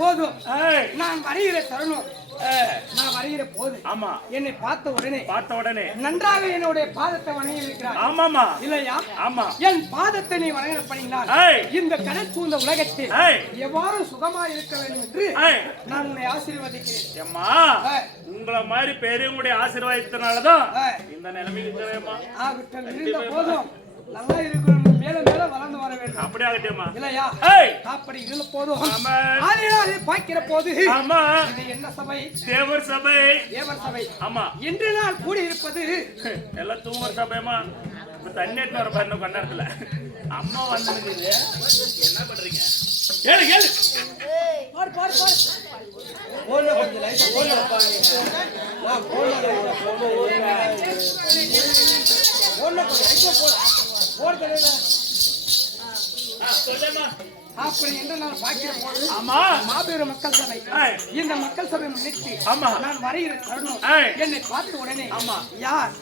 போதும் நான் வருகிற தருணம் நான் வருகிற போது ஆமா என்னை பார்த்த உடனே நன்றாக என்னுடைய பாதத்தை வணங்கி இருக்கிறார். ஆமாமா இல்லையா? ஆமா. என் பாதத்தை நீ வணங்கினால் இந்த கடல் சூழ்ந்த உலகத்தில் எவ்வாறு சுகமா இருக்க வேண்டும் என்று நான் உன்னை ஆசீர்வதிக்கிறேன். அம்மா உங்களை மாதிரி பெரியவங்களுடைய ஆசீர்வாதத்தினாலதான் இந்த நிலைமைக்கு இருந்த போதும் நல்லா இருக்கணும், மேல மேல வளர்ந்து வர வேண்டும். அப்படி ஆகட்டேமா இல்லையா? அப்படி இருந்த போதும் பார்க்கிற போது இது என்ன சபை? தேவர் சபை. தேவர் சபை. ஆமா. இன்று நாள் கூடி இருப்பது எல்லாம் தூங்குற சபையமா. தண்ணீட்டு வர பாருங்க கொஞ்ச நேரத்துல அம்மா வந்து என்ன பண்றீங்க? கேளு கேளு. பாரு பாரு பாரு. போல கொஞ்சம் லைட்டா போல பாருங்க. நான் போல லைட்டா போல கொஞ்சம் லைட்டா போல. போடு தெரியல. சொல்லுமா. அப்படி என்று நான் பார்க்கிற போது ஆமா மாபெரும் மக்கள் சபை. இந்த மக்கள் சபை முன்னிட்டு நான் வருகிற தருணம் என்னை பார்த்த உடனே யார்,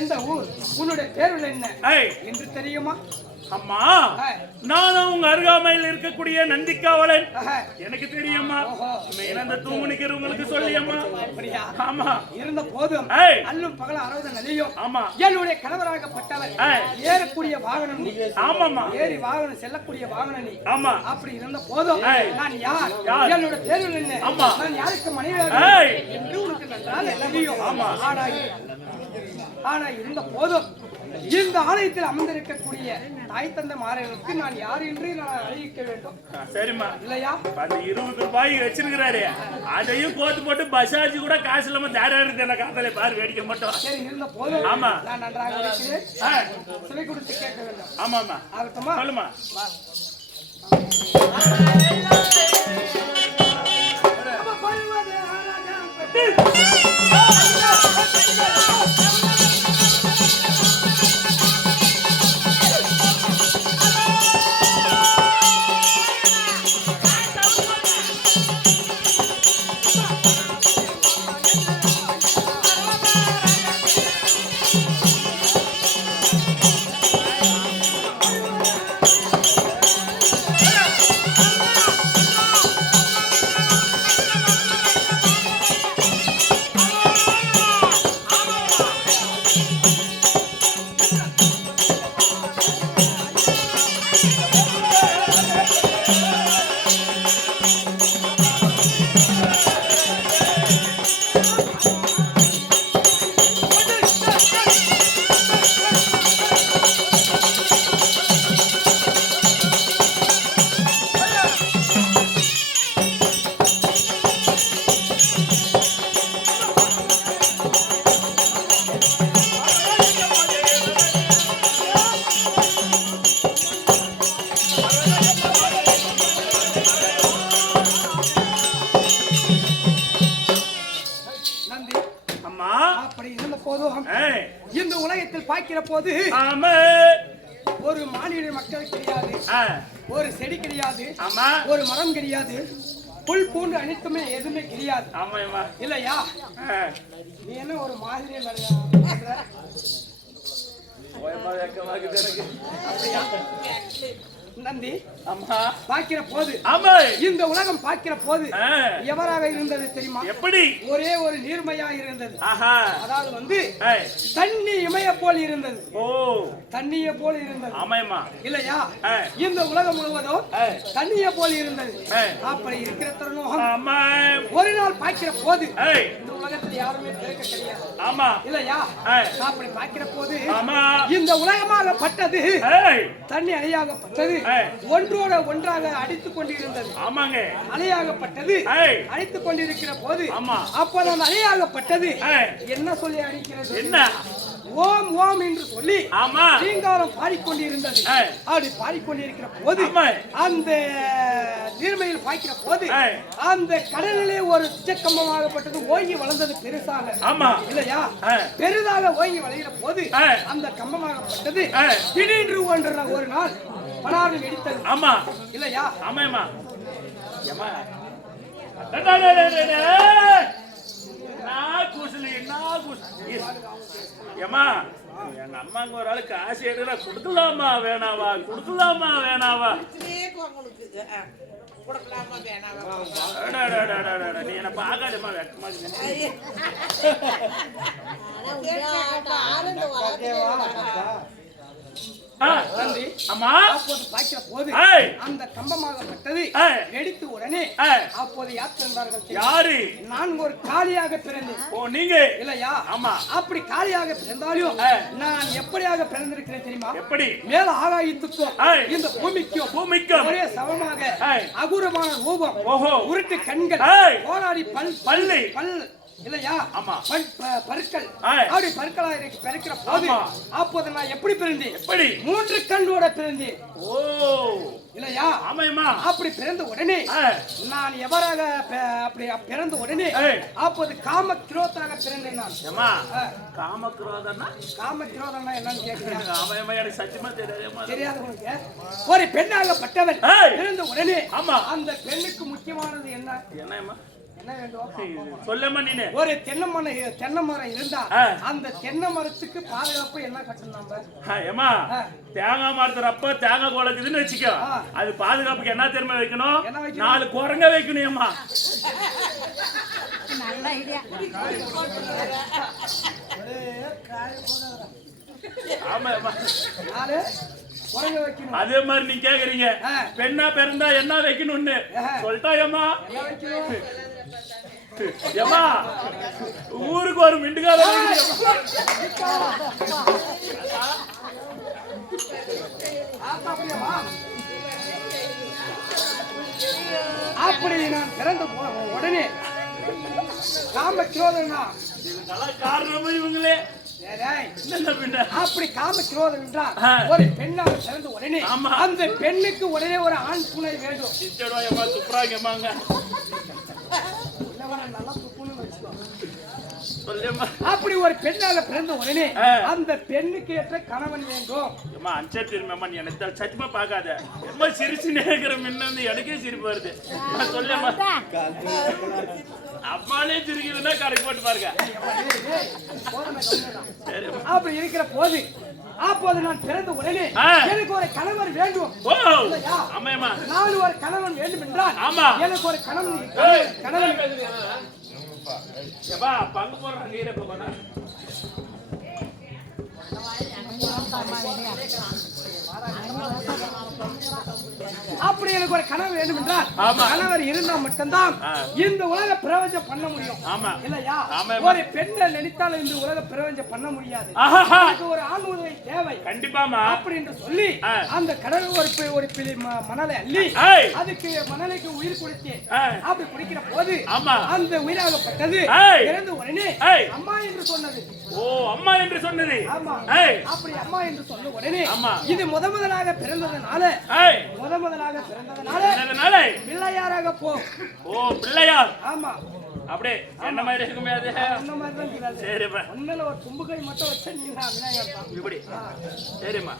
எந்த ஊர், உன்னுடைய பேருள்ள என்ன என்று தெரியுமா? அம்மா நானும் உங்க அருகாமையில் இருக்கக்கூடிய நந்திக்காவலன். எனக்கு தெரியுமா? அந்த தூங்கு நிக்கிறவங்களுக்கு சொல்லியம்மா. ஆமா. இருந்த போதும் அல்லும் பகல 60 நதியும் ஆமா என்னுடைய கணவராகப்பட்டவர் ஏறக்கூடிய வாகனம் நீ. ஆமாமா. ஏறி வாகனம் செல்லக்கூடிய வாகனம் நீ. ஆமா. அப்படி இருந்த போதும் நான் யார், என்னோட பேருள்ள என்ன, நான் யாருக்கு மனைவியாக என்று உனக்கு நன்றாக தெரியும். ஆனா இருந்த போதும் இந்த ஆலயத்தில் அமர்ந்திருக்கக்கூடிய தாய் தந்தை மாறர்களுக்கு நான் யார் என்று நான் அறிவிக்க வேண்டும். சரிம்மா. இல்லையா? அந்த 20 ரூபாய் வச்சிருக்கிறாரு, அதையும் கோத்து போட்டு பசாஜி கூட காசு இல்லாம தாராரு என்ன காதலை பாரு வேடிக்கை மட்டும். சரி இருந்த போதும் ஆமா நான் நன்றாக இருக்கிறேன். சிலை கொடுத்து கேட்க வேண்டும். ஆமாமா. ஆகட்டுமா? சொல்லுமா. இந்த உலகத்தில் பார்க்கிற போது ஒரு மாநில மக்கள் கிடையாது, ஒரு செடி கிடையாது, ஒரு மரம் கிடையாது, புல் பூண்டு அனைத்துமே எதுவுமே கிடையாது. இல்லையா? நீ என்ன ஒரு மாதிரி நந்தி அம்மா பார்க்கிற போது இந்த உலகம் பார்க்கிற போது எவராக இருந்தது தெரியுமா? எப்படி? ஒரே ஒரு நீர்மையா இருந்தது. அதாவது வந்து தண்ணி இமய போல் இருந்தது. தண்ணிய போல் இருந்தது. ஆமாமா. இல்லையா? இந்த உலகம் முழுவதும் தண்ணிய போல் இருந்தது. அப்படி இருக்கிற தருணம் ஒரு நாள் பார்க்கிற போது இந்த உலகத்தில் யாருமே பிறக்க கிடையாது. ஆமா. இல்லையா? அப்படி பார்க்கிற போது இந்த உலகமாகப்பட்டது தண்ணி அலையாகப்பட்டது ஒன்றோட ஒன்றாக அடித்துக் கொண்டிருந்தது. ஆமாங்க. அலையாகப்பட்டது அடித்துக் கொண்டிருக்கிற போது அப்போது அந்த அலையாகப்பட்டது என்ன சொல்லி அடிக்கிறது? என்ன? ஓம் ஓம் என்று சொல்லி ரீங்காரம் பாடிக்கொண்டிருந்தது. அப்படி பாடிக்கொண்டிருக்கிற போது அந்த நீர்மையில் பாய்க்கிற போது அந்த கடலிலே ஒரு திச்சக்கம்பமாகப்பட்டது ஓங்கி வளர்ந்தது பெருசாக. இல்லையா? பெரிதாக ஓங்கி வளர்கிற போது அந்த கம்பமாகப்பட்டது திடீரென்று ஒரு நாள் படாது வெடித்தது. ஆமா. இல்லையா? ஆமாமா. ஏமா எங்க அம்மாங்க ஒரு ஆளுக்கு காசு எடுக்கிறா, கொடுக்கலாமா வேணாவா, கொடுக்கலாமா வேணாவா? நீ என்ன பார்க்காதம்மா வெக்கமா அம்மா அப்போது பார்க்கிற போது அந்த கம்பமாகப்பட்டது வெடித்து உடனே அப்போது யார் பிறந்தார்கள்? யாரு? நான் ஒரு காளியாக பிறந்தேன். ஓ நீங்க இல்லையா? ஆமா. அப்படி காளியாக பிறந்தாலும் நான் எப்படியாக பிறந்திருக்கிறேன் தெரியுமா? எப்படி? மேல ஆகாயத்துக்கும் இந்த பூமிக்கும் ஒரே சமமாக அகுரமான ரூபம், உருட்டு கண்கள், போராடி பல்லு இல்லையா? ஆமா. பற்கள் அப்படி பற்களா பிறக்கிற போது அப்போது நான் எப்படி பிறந்தேன்? எப்படி? 3 கண்ணோட பிறந்தேன். ஓ இல்லையா? ஆமாம்மா. அப்படி பிறந்த உடனே நான் எவராக அப்படி பிறந்த உடனே அப்போது காம கிரோதாக பிறந்தேன் நான். ஏமா காம கிரோதனா? காம கிரோதனா என்னன்னு கேக்குறீங்க? ஆமாம்மா, எனக்கு சத்தியமா தெரியாதுமா. தெரியாது உங்களுக்கு? ஒரு பெண்ணாகப்பட்டவன் பிறந்த உடனே அந்த பெண்ணுக்கு முக்கியமானது என்னம்மா? என்ன வேண்டும் சொல்லம்மா நீனே. ஒரு தென்னை மரம் இருந்தா அந்த தென்னை மரத்துக்கு பாதுகாப்பு என்ன கட்டணும்? ஏமா தேங்காய் மரத்துறப்ப தேங்காய் குழக்குதுன்னு வச்சுக்கோ, அது பாதுகாப்புக்கு என்ன தெரியுமா வைக்கணும்? 4 குரங்க வைக்கணும். ஏமா நல்ல ஐடியா. ஆமாம்மா, வைக்கணும். அதே மாதிரி நீங்க கேக்குறீங்க பெண்ணா பிறந்தா என்ன வைக்கணும்னு சொல்லிட்டா ஏமா? ஏமா ஊருக்கு ஒரு மிண்டுகால அப்படி நான் பிறந்த உடனே காம கிரோதனா காரணமா இவங்களே அப்படி காம கிரோதம் என்றால் ஒரு பெண்ணாக பிறந்த உடனே அந்த பெண்ணுக்கு உடனே ஒரு ஆண் துணை வேண்டும். அப்படி ஒரு பெண்ணாக பிறந்த உடனே அந்த பெண்ணுக்கு ஏற்ற கணவன் வேண்டும். எனக்கு சத்தியமா பாக்காத சிரிச்சு நேக்கிற முன்ன எனக்கே சிரிப்பு வருது. சொல்லேம்மா, அம்மாலே சிரிக்குதுன்னா கடைக்கு போட்டு பாருங்க. அப்படி இருக்கிற போது அப்போது நான் பிறந்த உடனே எனக்கு ஒரு கணவர் வேண்டும். நான் ஒரு கணவன் வேண்டும் என்றால் எனக்கு ஒரு கணவன் பங்கு போடுறாங்க. அப்படி எனக்கு ஒரு கனவு வேண்டும் என்றால் கணவர் இருந்தா மட்டும்தான் இந்த உலக பிரபஞ்சம் பண்ண முடியும். இல்லையா? ஒரு பெண்ணை நினைத்தால் இந்த உலக பிரபஞ்சம் பண்ண முடியாது. ஒரு ஆண் உதவி தேவை. கண்டிப்பாமா. அப்படி என்று சொல்லி அந்த கடல் ஒரு பிள்ளை மணலை அள்ளி அதுக்கு மணலைக்கு உயிர் கொடுத்தேன். அப்படி குடிக்கிற போது அந்த உயிராகப்பட்டது இறந்து உடனே அம்மா என்று சொன்னது. ஓ அம்மா என்று சொன்னது. ஆமா. அப்படி அம்மா என்று சொன்ன உடனே இது முதலாக பிறந்ததனால பிள்ளையாராக போ. ஓ பிள்ளையார். ஆமா. அப்படியே என்ன மாதிரி இருக்குமே அது? அந்த மாதிரி தான் கிடையாது. சரிப்பா. உண்மையில ஒரு தும்புகை மட்டும் வச்சா நீ விநாயகர் தான். இப்படி. சரிம்மா.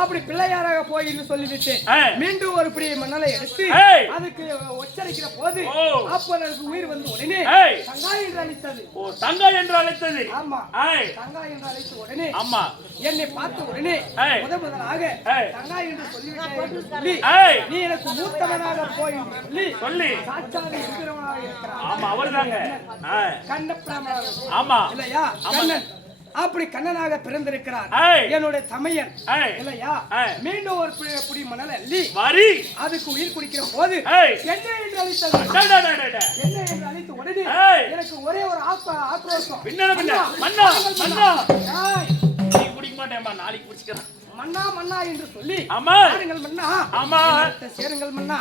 அப்படி பிள்ளையாராக போயின்னு சொல்லிவிட்டு மீண்டும் ஒரு பிடி மணலை எடுத்து அதுக்கு உச்சரிக்கிற போது அப்போ எனக்கு உயிர் வந்து உடனே தங்காய் என்று அழைத்தது. ஓ தங்காய் என்று அழைத்தது. ஆமா. தங்காய் என்று அழைத்த உடனே ஆமா என்னை பார்த்த உடனே முதலாக தங்காய் என்று சொல்லி நீ எனக்கு மூத்தவனாக போய் சொல்லி சாட்சாத் இருக்கிறவனாக இருக்கிறான். ஆமா அவர்தாங்க. கண்ணப்பிராமணர். ஆமா இல்லையா? கண்ணன். அப்படி கண்ணனாக பிறந்திருக்கிறார் என்னுடைய தமையன். இல்லையா? மீண்டும் ஒரு புடி மணல் அள்ளி அதுக்கு உயிர் குடிக்கிற போது என்ன என்று அழைத்தது. என்ன என்று அழைத்த உடனே எனக்கு ஒரே ஒரு ஆக்ரோஷம். குடிக்க மாட்டேன்பா, நாளைக்கு குடிச்சுக்கிறேன். மன்னா மன்னா என்று சொல்லி சேருங்கள் மன்னா. சேருங்கள் மன்னா.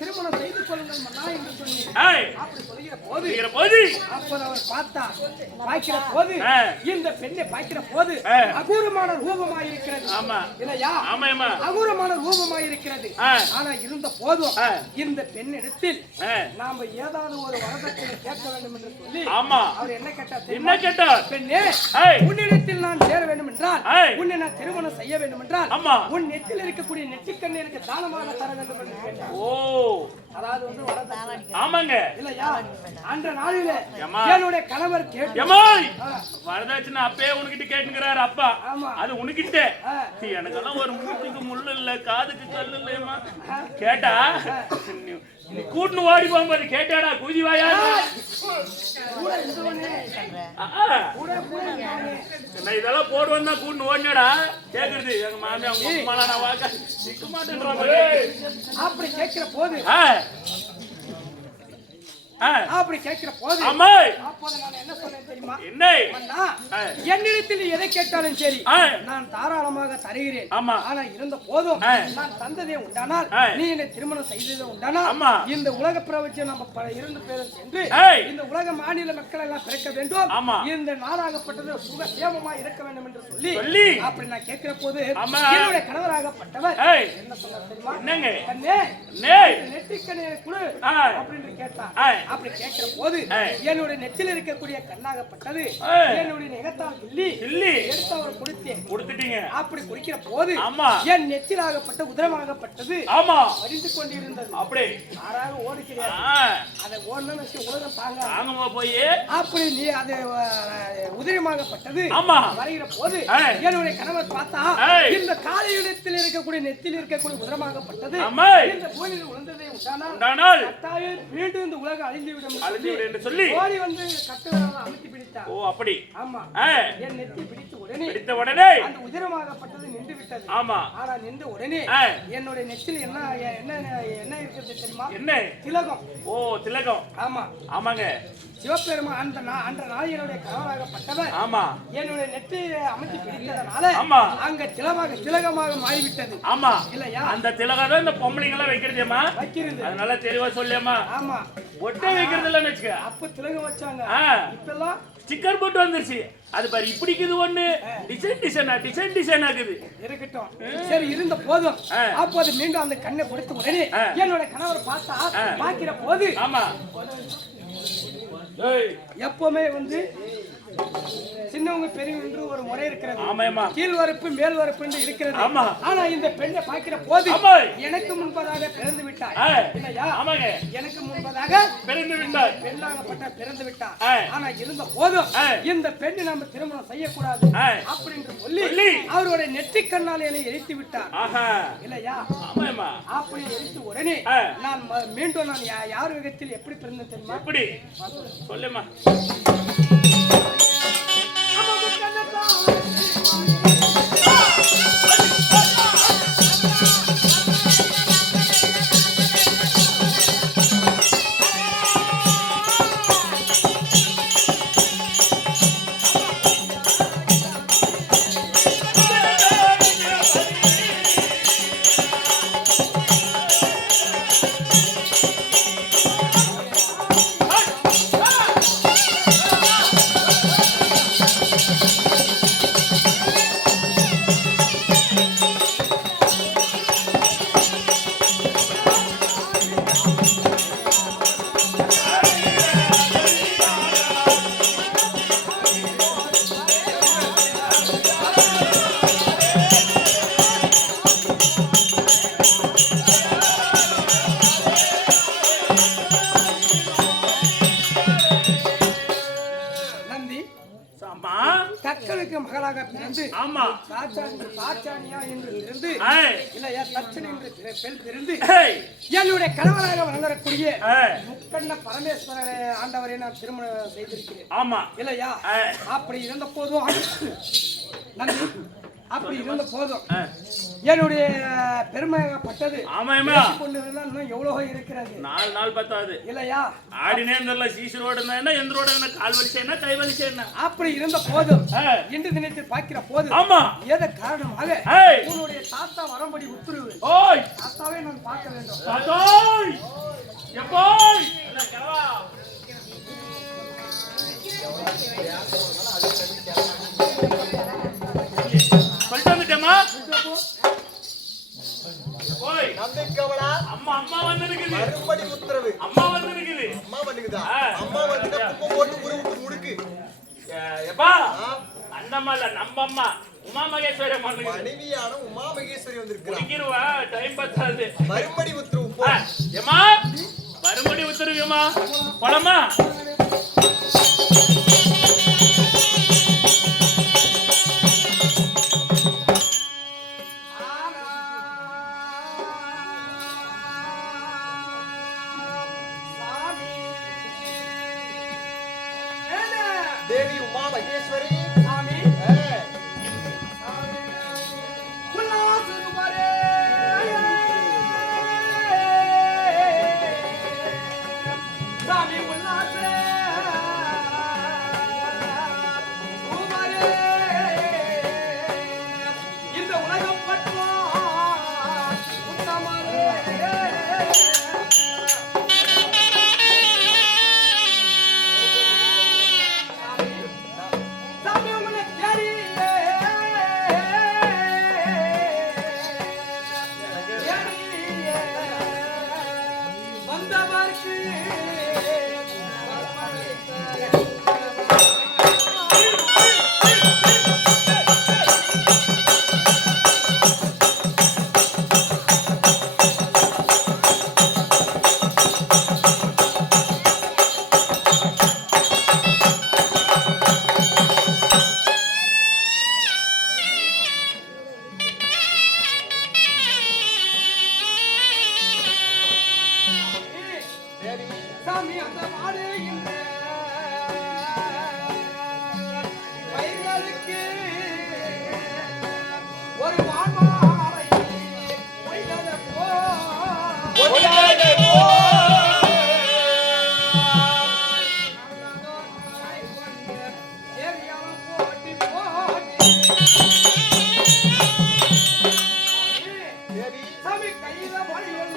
திருமணம் செய்து கொள்ளுங்கள் மன்னா என்று சொல்லி அப்படி சொல்லுகிற போது அப்போது அவர் பார்க்கிற போது இந்த பெண்ணை பார்க்கிற போது அகூரமான ரூபமாயிருக்கிறது. இல்லையா? அகூரமான ரூபமாயிருக்கிறது. ஆனா இருந்த போதும் இந்த பெண்ணிடத்தில் நாம ஏதாவது ஒரு வரதட்சணை கேட்க வேண்டும் என்று சொல்லி அவர் என்ன கேட்டார்? என்ன கேட்டார்? பெண்ணே, உன்னிடத்தில் நான் சேர வேண்டும் என்றால் உன்னை நான் திருமணம் செய்ய வேண்டும் என்றால் ஆமா உன் நெற்றில் இருக்கக்கூடிய நெற்றிக்கண்ணை எனக்கு தானமாக தர வேண்டும் என்று கேட்டார். ஓ அதாவது வந்து வரதட்சணை. ஆமாங்க இல்லையா அன்ற நாளிலே என்னுடைய கணவர் கேட்டு வரதட்சணை அப்பே உனக்கிட்ட கேட்டுக்கிறாரு அப்பா. ஆமா அது உனக்கிட்ட எனக்கெல்லாம் ஒரு மூக்குக்கு முள்ளு இல்ல காதுக்கு கல்லு இல்லையம்மா கேட்டா நீ கூட்டுன்னு ஓடி போகும்போது கேட்டாடா குதி வாயா நான் இதெல்லாம் போடுவேன் தான் கூட்டுன்னு ஓடினடா கேக்குறது எங்க மாமியா உங்க நான் வாக்க நிக்க மாட்டேன்ற அப்படி கேட்கிற போது அப்படி கேட்கிற போது அப்போது நான் என்ன சொன்னேன் தெரியுமா? என்ன என்னிடத்தில் எதை கேட்டாலும் சரி நான் தாராளமாக தருகிறேன். ஆனா இருந்த போதும் நான் தந்ததே உண்டானால் நீ என்னை திருமணம் செய்ததே உண்டானால் இந்த உலக பிரபஞ்சம் நம்ம இருந்து பேரும் சென்று இந்த உலக மாநில மக்கள் எல்லாம் பிறக்க வேண்டும், இந்த நாடாகப்பட்டது சுக சேமமா இருக்க வேண்டும் என்று சொல்லி அப்படி நான் கேட்கிற போது என்னுடைய கணவராகப்பட்டவர் என்ன சொன்ன தெரியுமா? நெற்றிக்கண்ணை குழு அப்படின்னு கேட்டார். அப்படி கேட்கிற போது என்னுடைய நெற்றில் இருக்கக்கூடிய கண்ணாகப்பட்டது என்னுடைய நெகத்தால் கிள்ளி எடுத்து அவர் கொடுத்தீங்க. அப்படி குடிக்கிற போது என் நெற்றிலாகப்பட்ட உதரமாகப்பட்டது அறிந்து கொண்டிருந்தது. அப்படி யாராக ஓடுகிறார் அதை ஓடணும் உலகம் தாங்க போய் அப்படி நீ அது உதிரமாகப்பட்டது வருகிற போது என்னுடைய கணவர் பார்த்தா இந்த காலையிடத்தில் இருக்கக்கூடிய நெத்தியில் இருக்கக்கூடிய உதரமாகப்பட்டது இந்த பூமியில் உணர்ந்ததை உண்டானால் மீண்டும் இந்த உலகம் அழிந்துவிடும் என்று சொல்லி ஓடி வந்து கட்டுவராக அமுத்தி பிடித்தார். ஓ அப்படி ஆமா என் நெத்தி பிடித்த உடனே அந்த உதிரமாகப்பட்டது நின்று விட்டது. ஆமா ஆனா நின்ற உடனே என்னுடைய நெத்தியில் என்ன என்ன என்ன இருக்கிறது தெரியுமா? என்ன திலகம். ஓ திலகம். ஆமா ஆமாங்க சிவபெருமான் அந்த நாயனுடைய கணவராகப்பட்டவர் என்னுடைய நெற்றியை அமைத்து பிடித்ததனால அங்க திலகமாக மாறிவிட்டது. ஆமா இல்லையா அந்த திலகம் தான் இந்த பொம்பளைங்க எல்லாம் வைக்கிறதேமா வைக்கிறது. அதனால தெளிவா சொல்லியம்மா. ஆமா ஒட்டை வைக்கிறது இல்லன்னு வச்சுக்க. அப்ப திலகம் வச்சாங்க, இப்பெல்லாம் ஸ்டிக்கர் போட்டு வந்துருச்சு. அது பாரு இப்படிக்குது ஒண்ணு டிசைன் ஆகுது. இருக்கட்டும் சரி இருந்த போதும் அப்போது மீண்டும் அந்த கண்ணை கொடுத்த உடனே என்னோட கணவர் பார்த்தா பாக்கிற போது எப்பவுமே வந்து சின்னவங்க பெரியவங்க என்று ஒரு முறை இருக்கிறது. கீழ் வரப்பு மேல் வரப்பு என்று இருக்கிறது. ஆனா இந்த பெண்ணை பார்க்கிற போது எனக்கு முன்பதாக பிறந்து விட்டார் இல்லையா? எனக்கு முன்பதாக பிறந்து விட்டார், பெண்ணாகப்பட்ட பிறந்து விட்டார். ஆனா இருந்த போதும் இந்த பெண்ணை நம்ம திருமணம் செய்யக்கூடாது அப்படின்னு சொல்லி அவருடைய நெற்றி கண்ணால் என்னை எரித்து விட்டார் இல்லையா? அப்படி எரித்து உடனே நான் மீண்டும் நான் யார் விதத்தில் எப்படி பிறந்தேன் தெரியுமா? எப்படி சொல்லுமா? தக்கனுக்கு மகளாக பிறந்து சாச்சானியா என்று பிறந்து இல்லையா தச்சன் என்று பிறந்து என்னுடைய கணவராக வளரக்கூடிய முக்கண்ண பரமேஸ்வர ஆண்டவரை நான் திருமணம் செய்திருக்கிறேன். ஆமா இல்லையா? அப்படி இருந்த போதும் நன்றி. அப்படி இருந்த போதும் என்னுடைய பெருமையாகப்பட்டது இன்னும் எவ்வளவோ இருக்கிறது. 4 நாள் பத்தாது இல்லையா? ஆடினே சீசரோடு எந்த கால் வலிச்சேன்னா கை வலிச்சேன்னா அப்படி இருந்த போதும் இன்று தினத்தில் பார்க்கிற போது ஏதோ காரணமாக உன்னுடைய தாத்தா வரும்படி உத்தரவு. தாத்தாவே நான் பார்க்க வேண்டும். சொல்லிட்டு வந்துட்டேமா? அம்மா வந்திருக்குது. மறுபடி உத்தரவு. அம்மா வந்திருக்குது. அம்மா வந்துக்குதா? அம்மா வந்துட்டா குப்பை போட்டு ஊரு விட்டு முடுக்கு. எப்பா அந்த அம்மா இல்ல நம்ம அம்மா. உமா மகேஸ்வரி மனைவியான உமா மகேஸ்வரி வந்திருக்கிறா. முடிக்கிருவா டைம் பத்தாது. மறுபடி உத்தரவு போ. ஏமா மறுபடி உத்தரவுமா போலாமா? தேவி உமா மகேஸ்வரி சாமி சாமி உல்லாச குமாரே இந்த உலகம் பற்றா உத்தமரே சாமி உங்களை தேடியே வந்தவர்க்கு சாமி அந்த பாடுகின்ற பயிர்களுக்கு ஒரு வான்மாலை பொய்தது போட்டி போட்டி தேவி சாமி கையில வழியில்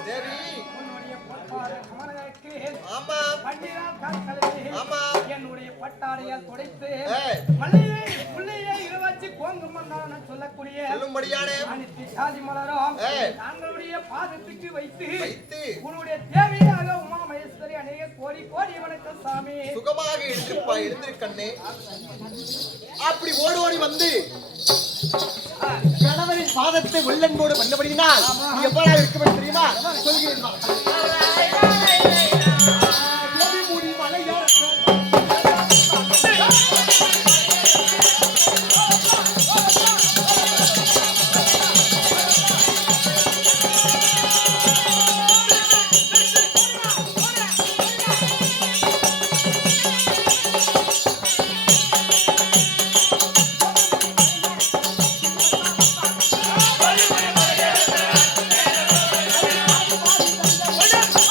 தேவி உன்னுடைய பொற்பாத கமலங்களுக்கு ஆமா பன்னிராம் கால்களை ஆமா என்னுடைய பட்டாடையால் துடைத்து ஏய் மல்லியை முல்லையை இளவச்சி கோங்குமன்னான சொல்லக்கூடிய சொல்லும்படியானே அனைத்து சாதி மலரும் ஏய். தங்களுடைய பாதத்துக்கு வைத்து வைத்து உன்னுடைய தேவையாக உமா மகேஸ்வரி அநேக கோடி கோடி வணக்கம் சாமி சுகமாக எழுந்திருப்பா எழுந்திருக்கண்ணே. அப்படி ஓடி ஓடி வந்து கணவரின் பாதத்தை உள்ளன்போடு பண்ணபடியினால் நீ எவ்வளவு இருக்க தெரியுமா சொல்கிறேன் வா. தேவி மூடி மலையார்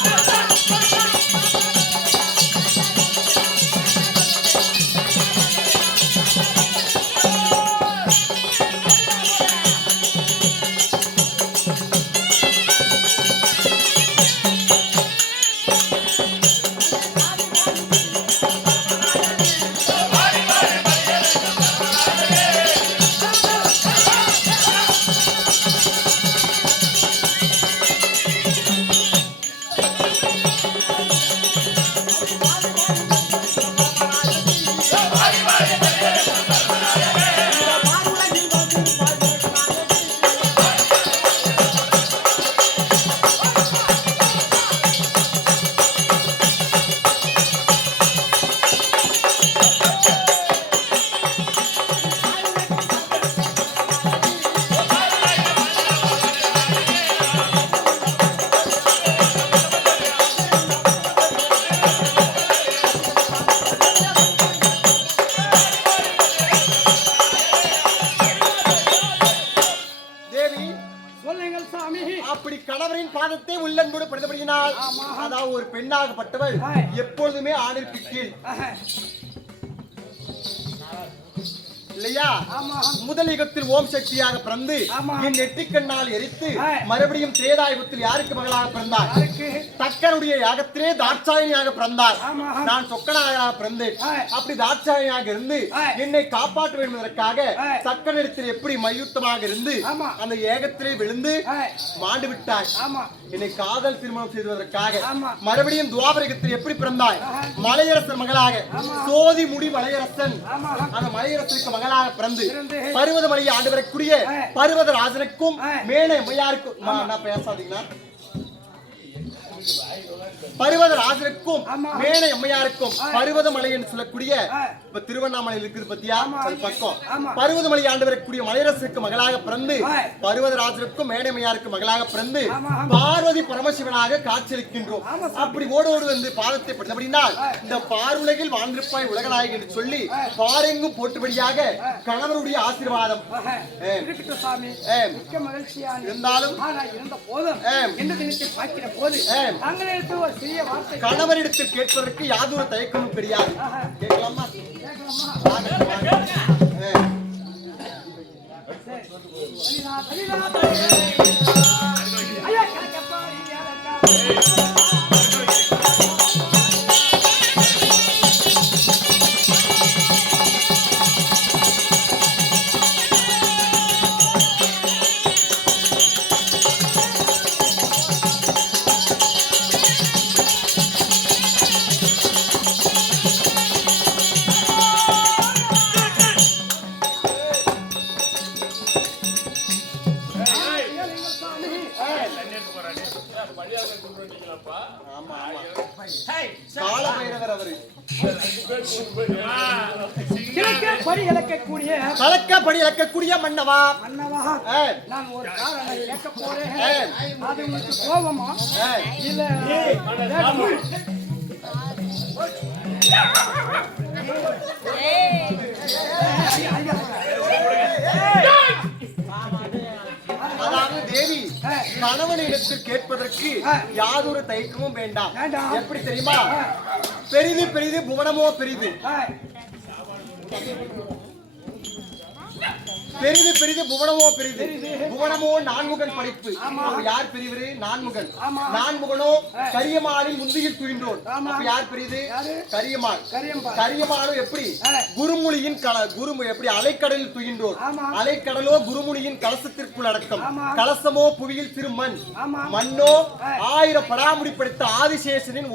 Hey! என்போடு படித்தபடியினால் அதாவது ஒரு பெண்ணாகப்பட்டவள் எப்பொழுதுமே ஆணிற்கு கீழ் இல்லையா? முதல் யுகத்தில் ஓம் சக்தியாக பிறந்து என் நெற்றிக்கண்ணால் எரித்து மறுபடியும் திரேதாயுகத்தில் யாருக்கு மகளாக பிறந்தார்? தக்கனுடைய யாகத்திலே தாட்சாயணியாக பிறந்தார். நான் சொக்கனாக பிறந்தேன். அப்படி தாட்சாயணியாக இருந்து என்னை காப்பாற்ற வேண்டும் என்பதற்காக தக்கனிடத்தில் எப்படி மயுத்தமாக இருந்து அந்த ஏகத்திலே விழுந்து மாண்டு விட்டாய். என்னை காதல் திருமணம் செய்வதற்காக மறுபடியும் துவாபரகத்தில் எப்படி பிறந்தாய்? மலையரசன் மகளாக சோதி முடி மலையரசன் அந்த மலையரசனுக்கு மகளாக பிறந்து பருவதமலையை ஆண்டு வரக்கூடிய பருவதராஜனுக்கும் மேலே மையாருக்கும் நான் பேசாதீங்கன்னா பருவதராஜனுக்கும் மேலே அம்மையாருக்கும் பருவதமலை என்று சொல்லக்கூடிய இப்ப திருவண்ணாமலையில் இருக்குது பத்தியா ஒரு பக்கம் பருவதமலை ஆண்டு வரக்கூடிய மலையரசுக்கு மகளாக பிறந்து பருவதராஜனுக்கும் மேலே அம்மையாருக்கு மகளாக பிறந்து பார்வதி பரமசிவனாக காட்சியளிக்கின்றோம். அப்படி ஓடோடு வந்து பாதத்தை படுத்தபடினால் இந்த பாருலகில் வாழ்ந்திருப்பாய் உலகநாயகி என்று சொல்லி பாரெங்கும் போட்டுபடியாக கணவருடைய ஆசீர்வாதம் இருந்தாலும் கணவரிடத்தில் கேட்பதற்கு யாதொரு தயக்கமும் கிடையாது. கேட்கலாமா? கலக்கப்படி மன்னவா நான் ஒரு காரணம் கேட்க போறேன். அது உங்களுக்கு கோபமா இல்ல அதாவது தேவி கணவனிடத்தில் கேட்பதற்கு யாதொரு தயக்கமும் வேண்டாம். எப்படி தெரியுமா? பெரிது பெரிது புவனமோ பெரிது பெரிது பெரிது புவனமோ பெரிது புவனமோ நான்முகன் படைப்பு. யார் பெரியவரு? நான்முகன். நான்முகனோ கரியமானின் முந்தியில் துயின்றோன். யார் பெரியது? கரியமான். கரியமானோ எப்படி? குருமுனியின் குரு எப்படி அலைக்கடலில் துயின்றோன். அலைக்கடலோ குருமுனியின் கலசத்திற்குள் அடக்கம். கலசமோ புவியில் திருமண். மண்ணோ 1000 படாமுடி படைத்த ஆதிசேஷனின்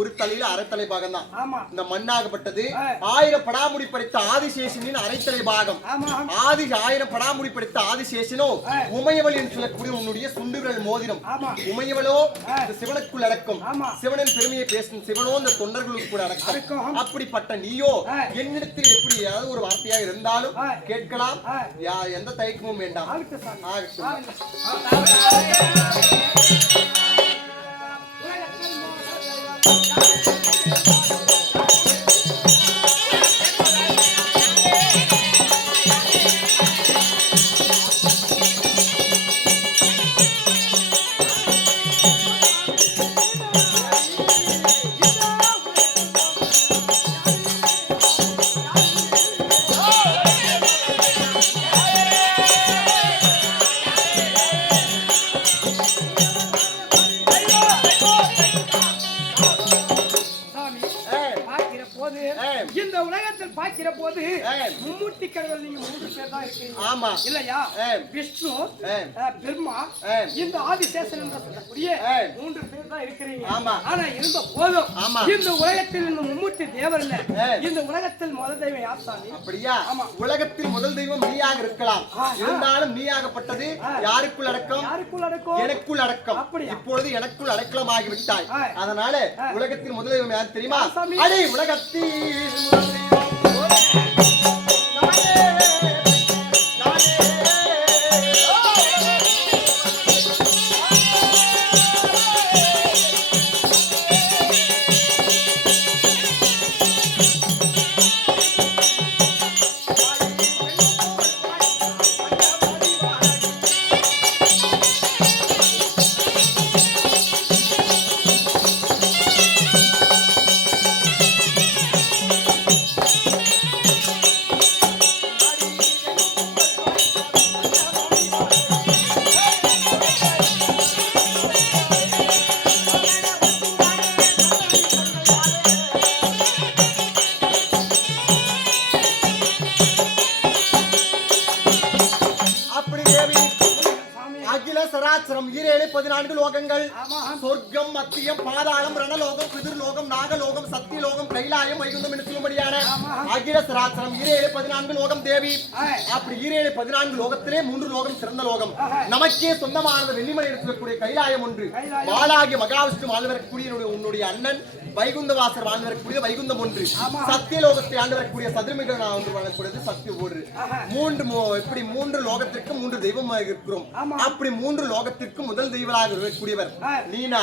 ஒரு தலையில அரைத்தலை பாகம் தான் இந்த மண்ணாகப்பட்டது. 1000 படாமுடி படைத்த ஆதிசேஷனின் அரைத்தலை பாகம். 1000 படாமுடி படைத்த ஆதிசேஷனோ உமையவள் என்று சொல்லக்கூடிய உன்னுடைய சுண்டு விரல் மோதிரம். உமையவளோ சிவனுக்குள் அடக்கம். சிவனின் பெருமையை பேசும் சிவனோ இந்த தொண்டர்களுக்கு அடக்கம். அப்படிப்பட்ட நீயோ என்னிடத்தில் எப்படி ஏதாவது ஒரு வார்த்தையாக இருந்தாலும் கேட்கலாம். எந்த தயக்கமும் வேண்டாம். இந்த உலகத்தில் பார்க்கிற போது மும்மூர்த்தி கடவுள் நீங்க 3 பேர் தான் இருக்கீங்க இல்லையா? விஷ்ணு, பிரம்மா, இந்த ஆதிசேஷன் என்று சொல்லக்கூடிய 3 பேர் தான் இருக்கிறீங்க. ஆனா இருந்த போதும் இந்த உலகத்தில் இந்த மும்மூர்த்தி தேவர் இல்ல. இந்த உலகத்தில் முதல் தெய்வம் யார் சாமி? அப்படியா? உலகத்தில் முதல் தெய்வம் நீயாக இருக்கலாம். இருந்தாலும் நீயாகப்பட்டது யாருக்குள் அடக்கம்? எனக்குள் அடக்கம். இப்பொழுது எனக்குள் அடக்கலமாகி விட்டாய். அதனால உலகத்தில் முதல் தெய்வம் யார் தெரியுமா? அடே உலகத்தில் சராசரம் 14 லோகங்கள் சொர்க்கம் மத்தியம் பாதாளம் ரணலோகம் பிதிர்லோகம் நாகலோகம் சத்தியலோகம் கைலாயம் வைகுந்தம் என்று சொல்லும்படியான அகில சராசரம் 14 லோகம் தேவி. அப்படி 14 லோகத்திலே 3 லோகம் சிறந்த லோகம். நமக்கே சொந்தமானது வெள்ளிமலை இருக்கக்கூடிய கைலாயம் ஒன்று. பாலாகிய மகாவிஷ்ணு வாழ்ந்து வரக்கூடிய உன்னுடைய அண்ணன் வைகுந்தவாசர் வாழ்ந்து வரக்கூடிய வைகுந்தம் ஒன்று. சத்தியலோகத்தை ஆண்டு வரக்கூடிய சதுர்மிக ஒன்று வரக்கூடியது சத்திய ஒன்று. இப்படி 3 லோகத்திற்கு 3 தெய்வமாக இருக்கிறோம். அப்படி 3 லோகத்திற்கு முதல் தெய்வமாக இருக்கக்கூடியவர் நீனா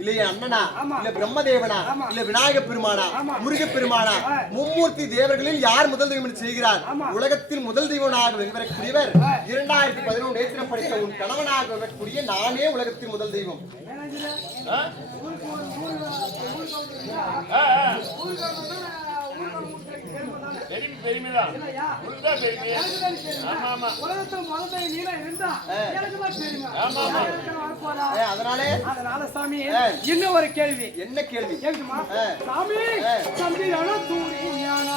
இல்லையா அண்ணனா இல்ல பிரம்மதேவனா இல்ல விநாயக பெருமானா முருக பெருமானா மும்மூர்த்தி தேவர்களில் யார் முதல் தெய்வம் செய்கிறார்? உலகத்தில் முதல் தெய்வனாக வரக்கூடியவர் 2011 நேத்திரம் படித்த உன் கணவனாக வரக்கூடிய நானே உலகத்தின் முதல் தெய்வம். அதனால சாமி இன்னும் ஒரு கேள்வி. என்ன கேள்வி? சாமி சந்திரன தூரியான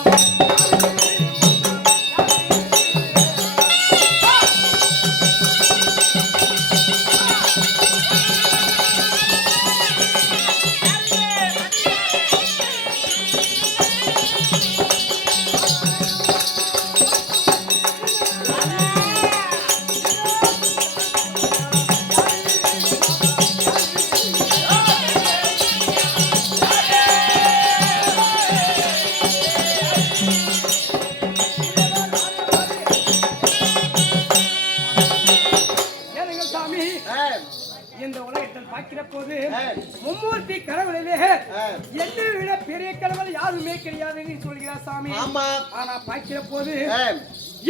இந்த உலகத்தில் பார்க்கிற போது மும்மூர்த்தி கடவுளிலே என்னை விட பெரிய கடவுள் யாருமே கிடையாதுன்னு சொல்கிறார் சாமி. ஆனா பார்க்கிற போது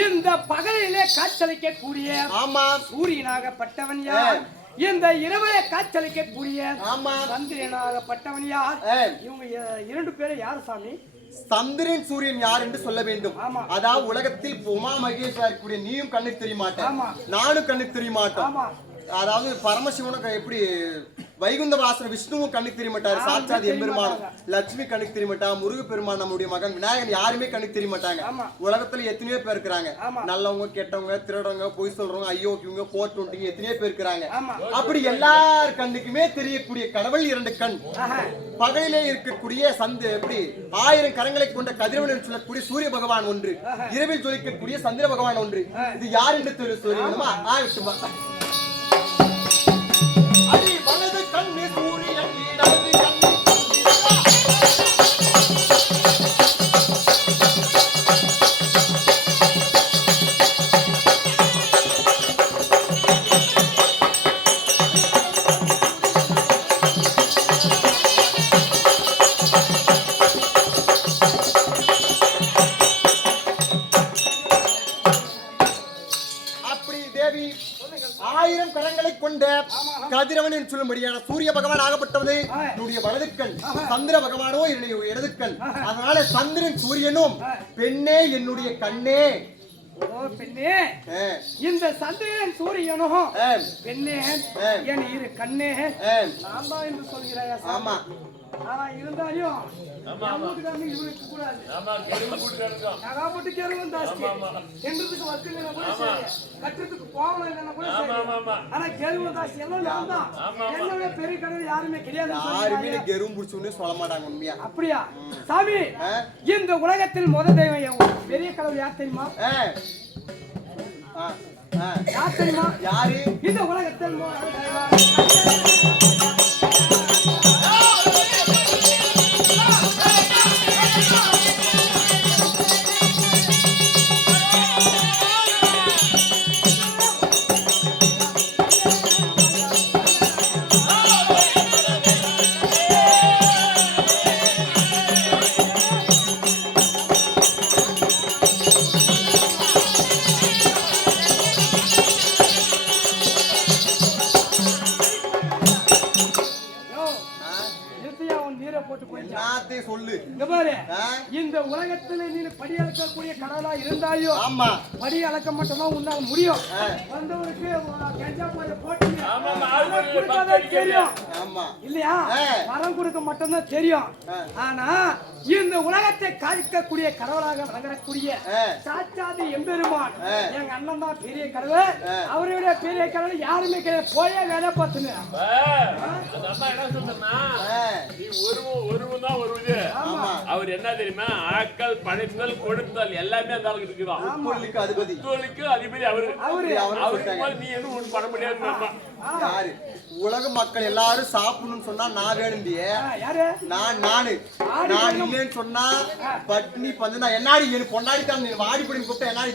இந்த பகலிலே காட்சளிக்க கூடிய சூரியனாகப்பட்டவன் யார்? இந்த இரவிலே காட்சளிக்க கூடிய சந்திரனாகப்பட்டவன் யார்? இவங்க 2 பேரும் யாரு சாமி? சந்திரன் சூரியன் யார் என்று சொல்ல வேண்டும். அதாவது உலகத்தில் உமா மகேஸ்வரர் கூடிய நீயும் கண்ணுக்கு தெரிய மாட்டேன், நானும் கண்ணுக்கு தெரிய மாட்டோம். அதாவது பரமசிவனுக்கு எப்படி வைகுந்த வாசன விஷ்ணுவும் கண்ணுக்கு தெரிய மாட்டாரு, சாட்சாத் எம்பெருமானும். லட்சுமி கண்ணுக்கு தெரிய மாட்டா, முருக பெருமான் நம்முடைய மகன் விநாயகன் யாருமே கண்ணுக்கு தெரிய மாட்டாங்க. உலகத்துல எத்தனையோ பேர் இருக்கிறாங்க, நல்லவங்க கெட்டவங்க திருடவங்க பொய் சொல்றவங்க ஐயோக்கியவங்க போட்டு எத்தனையோ பேர் இருக்கிறாங்க. அப்படி எல்லார் கண்ணுக்குமே தெரியக்கூடிய கடவுள் 2 கண். பகலிலே இருக்கக்கூடிய எப்படி 1000 கரங்களை கொண்ட கதிரவன் சொல்லக்கூடிய சூரிய பகவான் ஒன்று, இரவில் ஜொலிக்கக்கூடிய சந்திர பகவான் ஒன்று. இது யார் என்று சொல்லணுமா? வலது கண்ணு சூரியன் இடது கண்ணு கதிரவன் என்று சொல்லும்படியான சூரிய பகவான் ஆகப்பட்டது என்னுடைய வலதுக்கண், சந்திர பகவானோ என்னுடைய இடதுக்கண். அதனால சந்திரன் சூரியனும் பெண்ணே என்னுடைய கண்ணே. பெண்ணே இந்த சந்திரன் சூரியனும் பெண்ணே என் 2 கண்ணே நான் தான் என்று சொல்கிறாயா? ஆமா. ஆனா இருந்தாலும் இவனுக்கு கூடாது. என்றதுக்கு வக்குங்க கூட சரி, கட்டுறதுக்கு போகணும் இல்லைன்னா கூட சரி. ஆனா கெருவு தாசி எல்லாம் நான் தான். என்னோட பெரிய கடவுள் யாருமே கிடையாது. யாருமே கெருவு பிடிச்சுன்னு சொல்ல மாட்டாங்க. உண்மையா? அப்படியா சாமி? இந்த உலகத்தில் முதல் தெய்வம் பெரிய கடவுள் யார் தெரியுமா? யார் தெரியுமா? யாரு இந்த உலகத்தில் முதல் தெய்வம்? பாரு இந்த உலகத்துல நீ படி அளக்கக்கூடிய கடவுளா இருந்தாயோ ஆமா படி அளக்க மட்டும்தான் உன்னால முடியும் வந்தவருக்கு கஞ்சா போய் போட்டு தெரியும் ஆமா இல்லையா வரம் கொடுக்க மட்டும்தான் தெரியும் ஆனா இந்த உலகத்தை காய்க்கக்கூடிய கடவுளாக விளங்கக்கூடிய சாட்சாதி எம்பெருமான் எங்க அண்ணன் தான் பெரிய கடவுள் அவரை விட பெரிய கடவுள் யாருமே கிடையாது போயே வேலை பார்த்துங்க அவர் என்ன தெரியுமா ஆக்கல் படைத்தல் கொடுத்தல் எல்லாமே அந்த ஆளுக்கு இருக்குதான் அதிபதி அவரு நீ எதுவும் ஒண்ணு பண்ண முடியாது யாரு உலக மக்கள் எல்லாரும் சாப்பிடணும்னு சொன்னா நான் வேணுண்டியே நான் இல்லைன்னு சொன்னா பட்னி பந்து நான் என்னாடி எனக்கு பொண்டாடி தான் நீ வாடி படி கூப்பிட்ட என்னாடி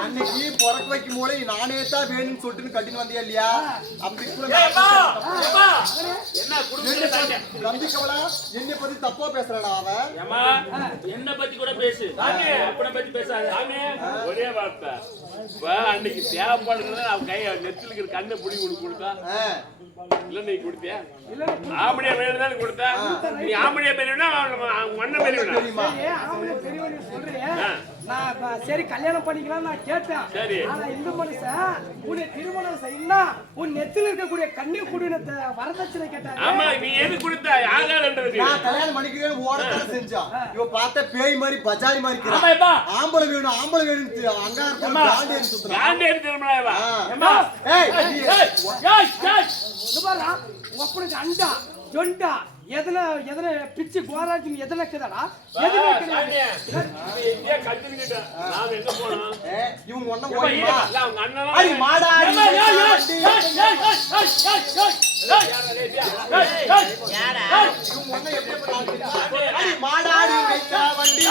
அன்னைக்கு பிறக்க வைக்கும் போல நானே தான் வேணும்னு சொல்லிட்டு கட்டின்னு வந்தியா இல்லையா அப்படி தம்பி கவலா என்னை பத்தி தப்பா பேசுறடா அவன் என்ன பத்தி கூட பேசு அப்பனை பத்தி பேசாத ஒரே வார்த்தை அன்னைக்கு தேவைப்படுறது அவன் கை நெத்தில இருக்கிற கண்ணை பிடி கொடுத்தா இல்ல நீ கொடுத்தியா ஆம்படியா பேர் தான் கொடுத்தா நீ ஆம்படியா பெரியவனா அண்ணன் பெரியவனா நான் சரி கல்யாணம் பண்ணிக்கலாம் நான் கேட்டேன் ஆனா இந்த மனுஷன் உன்னை திருமணம் செய்யணும் உன் நெத்தில இருக்கக்கூடிய கண்ணி குடின வரதட்சணை கேட்டாங்க ஆமா நீ எது கொடுத்தா யாகாலன்றது நான் கல்யாணம் பண்ணிக்கிறேன்னு ஓடத்தான் செஞ்சான் இவ பார்த்த பேய் மாதிரி பஜாரி மாதிரி இருக்கிறா ஆம்பளை வேணும் அங்காரத்துல காண்டேரி சுத்துறான் காண்டேரி திருமணாவா ஏய் இது பாரு உனக்கு அண்டா ஜொண்டா எதன பிச்சு கோராஜி எதன கேடா எதுமே கிடையாது இந்தியா கட்டிக்கிட்ட நாம எங்க போறோம் இவங்க ஒண்ணா ஓடிமா அவங்க அண்ணனா அடி மாடாடி யாரா இவங்க ஒண்ணா எப்படி பண்ணாங்க அடி மாடாடி வைக்க வண்டி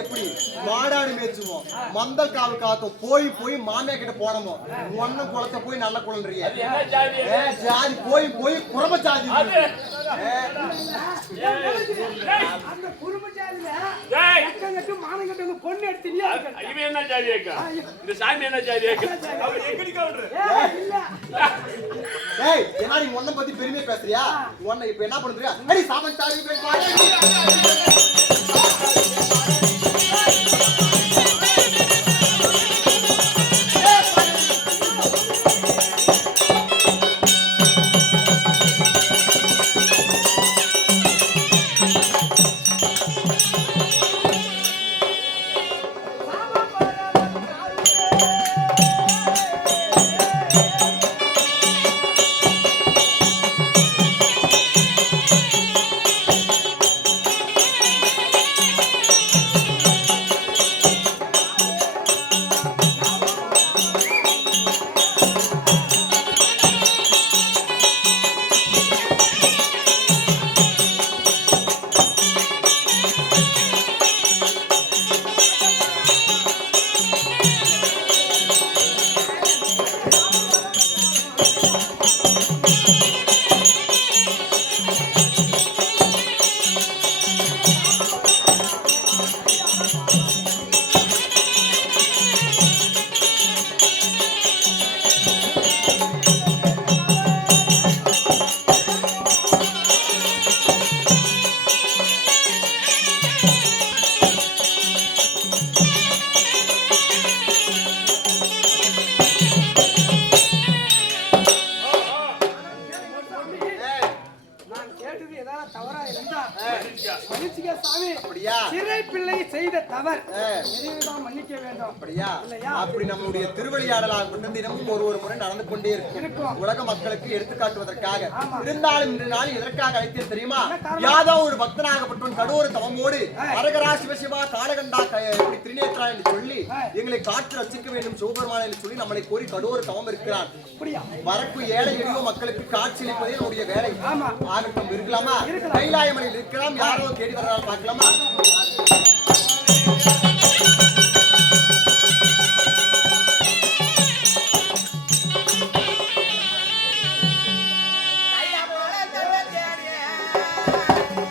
எப்படி மாடாடு மேய்ச்சுவோம் மந்தல் காவல் காத்தோம் போய் மாமியா கிட்ட போனோம் ஒன்னும் குளத்தை போய் நல்ல குளன்றிய ஜாதி போய் குறம ஜாதி அந்த குறும்ப ஜாதியில எக்கங்கட்டு மானங்கட்டு பொண்ணு எடுத்தீங்க இவன் என்ன ஜாதி ஏக்கா இந்த சாமி என்ன ஜாதி ஏக்கா அவர் எங்கடி கவுண்டர் இல்ல ஏய் என்ன நீ ஒன்ன பத்தி பெருமையா பேசுறியா ஒன்ன இப்ப என்ன பண்றியா அடி சாமன் தாரி போய் சிறை பிள்ளை செய்த தவறு மன்னிக்க வேண்டும். அப்படி நம்முடைய திருவிளையாடலாக தினமும் ஒரு முறை நடந்து கொண்டே இருக்கும் உலக மக்களுக்கு எடுத்துக்காட்டுவதற்காக. இருந்தாலும் இன்று நாள் எதற்காக அழைத்தேன் தெரியுமா? யாதோ ஒரு பக்தனாகப்பட்டவன் கடோர தவமோடு அரகரா சிவசிவா காலகண்டா திரிநேத்ரா என்று சொல்லி எங்களை காற்று ரசிக்க வேண்டும் சிவபெருமான் என்று சொல்லி நம்மளை கோரி கடோர தவம் இருக்கிறான். வரப்பு ஏழை எளிய மக்களுக்கு காட்சியளிப்பதே நம்முடைய வேலை. ஆகட்டும், இருக்கலாமா? கைலாயமலையில் இருக்கலாம், யாரோ தேடி வர்றால் பார்க்கலாமா? ஆ